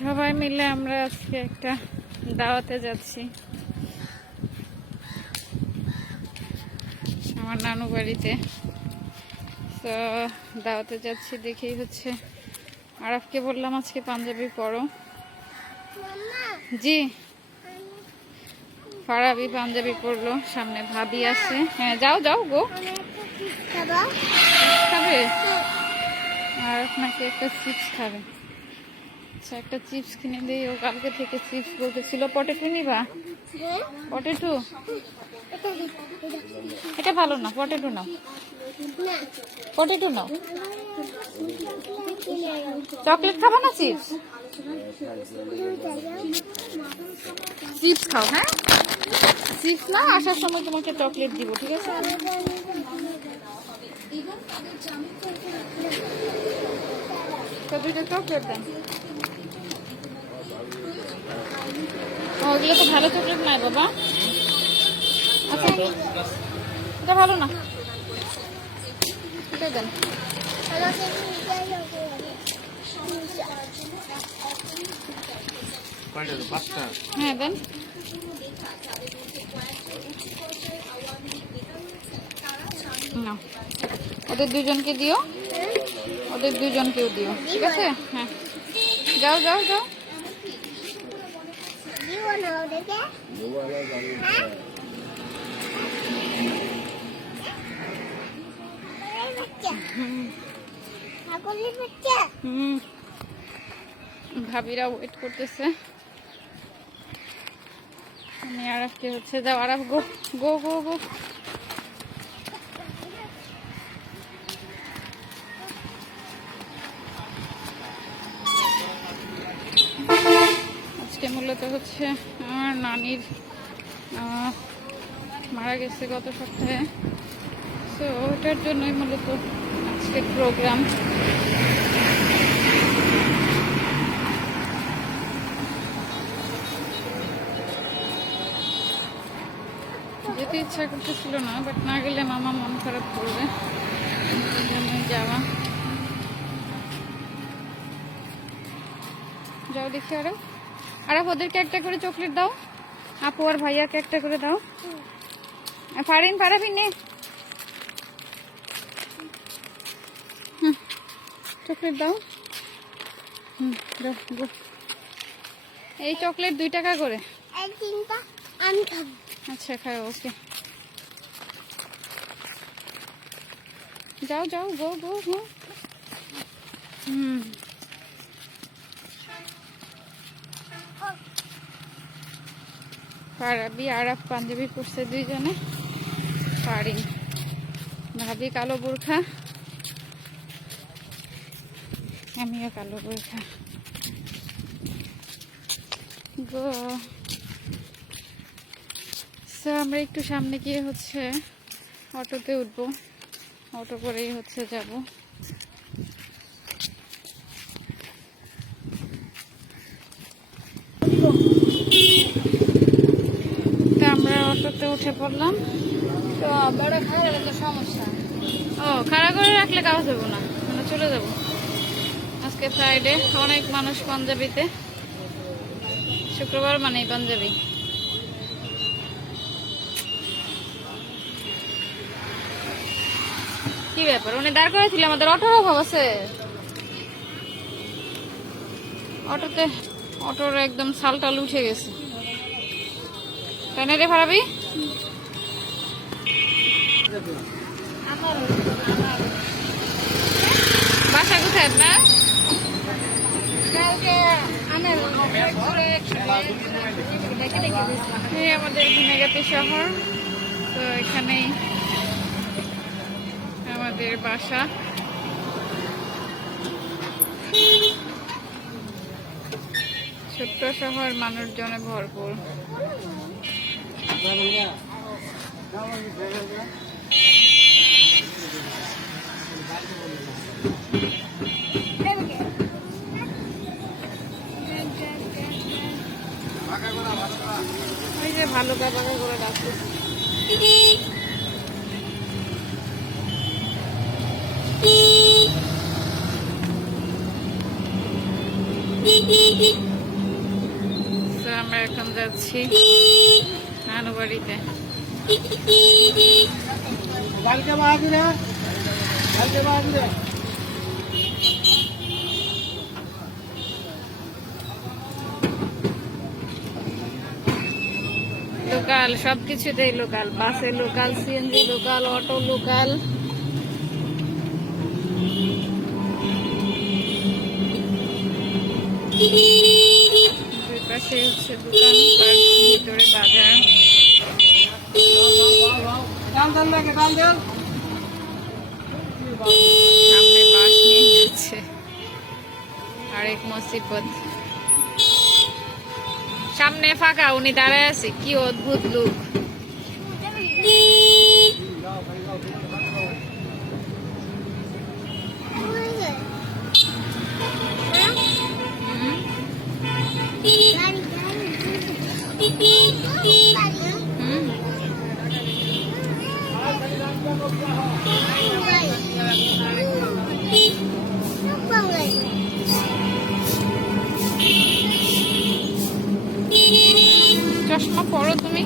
সবাই মিলে আমরা আজকে একটা দাওয়াতে যাচ্ছি আমার নানু বাড়িতে। তো দাওয়াতে যাচ্ছি দেখেই হচ্ছে আরাফকে বললাম আজকে পাঞ্জাবি পরো। জি, ফারাবি পাঞ্জাবি পরলো, সামনে ভাবি আছে। হ্যাঁ যাও যাও গো, খাবে আর আপনাকে একটা চিপস খাবে। আচ্ছা একটা চিপস কিনে দিই, ও কালকে থেকে চিপস বলতেছিল। পটেটো নিবা? পটেটো এটা ভালো না, পটেটো নাও, পটেটো নাও। চকলেট খাবা না চিপস? চিপস খাও। হ্যাঁ চিপস না, আসার সময় তোমাকে চকলেট দিব, ঠিক আছে? তো দুইটা চকলেট দেন। ওগুলো তো ভালো চকলেট নাই বাবা। আচ্ছা এটা ভালো না, এটা দেন। হ্যাঁ দেন। না ওদের দুজনকে দিও, ওদের দুজনকেও দিও, ঠিক আছে? হ্যাঁ যাও যাও যাও। ভাবিরা ওয়েট করতেছে। আমি আরাফকে হচ্ছে যাও, আরাফ গো গো গো গো। আজকে মূলত হচ্ছে আমার নানির মারা গেছে গত সপ্তাহে, তো ওটার জন্যই মূলত আজকের প্রোগ্রাম। যেতে ইচ্ছা করতেছিল না, বাট না গেলে মামা মন খারাপ করবে, সেই জন্যই যাওয়া। যাও দেখি আরাফ, আরাফ ওদেরকে একটা করে চকলেট দাও, আপু আর ভাইয়াকে একটা করে দাও। ফারিন ফারাবি নে চকলেট দাও। এই চকলেট 2 টাকা করে। আচ্ছা খাও, ওকে যাও যাও গো গো গো। ফারাবি আরাফ পাঞ্জাবি পরছে দুইজনে, ফারিন ভাবি কালো বোরখা, আমিও কালো বোরখা গো। সো আমরা একটু সামনে গিয়ে হচ্ছে অটোতে উঠবো, অটো করেই হচ্ছে যাব। তা আমরা অটোতে উঠে পড়লাম। তো বড় খাওয়া গেলে তো সমস্যা। ও খাড়া করে রাখলে কাজ দেবো না, মানে চলে যাব। আজকে ফ্রাইডে, অনেক মানুষ পাঞ্জাবিতে, শুক্রবার মানেই পাঞ্জাবি। কি ব্যাপার, উনি দাঁড় করেছিল, আমাদের অটোর অভাব আছে। অটোতে অটোর একদম ছালটাল উঠে গেছে, তাই না রে ফারাবি? বাসা কোথায় আপনার? এই আমাদের গুনেগাতি শহর, তো এখানেই আমাদের বাসা। ছোট্ট শহর, মানুষজনে ভরপুর। ওই যে ভালো বাঁকা করে ডাকছে। তো আমরা এখন যাচ্ছি নানু বাড়িতে। লোকাল সবকিছুতেই লোকাল, বাসে local, CNG local, auto local. দুই পাশে হচ্ছে দোকান, ভিতরে বাজার। সামনে বাস নিয়ে যাচ্ছে আরেক মুসিবত। সামনে ফাঁকা, উনি দাঁড়ায় আছে, কি অদ্ভুত লোক। চশমা পরো তুমি।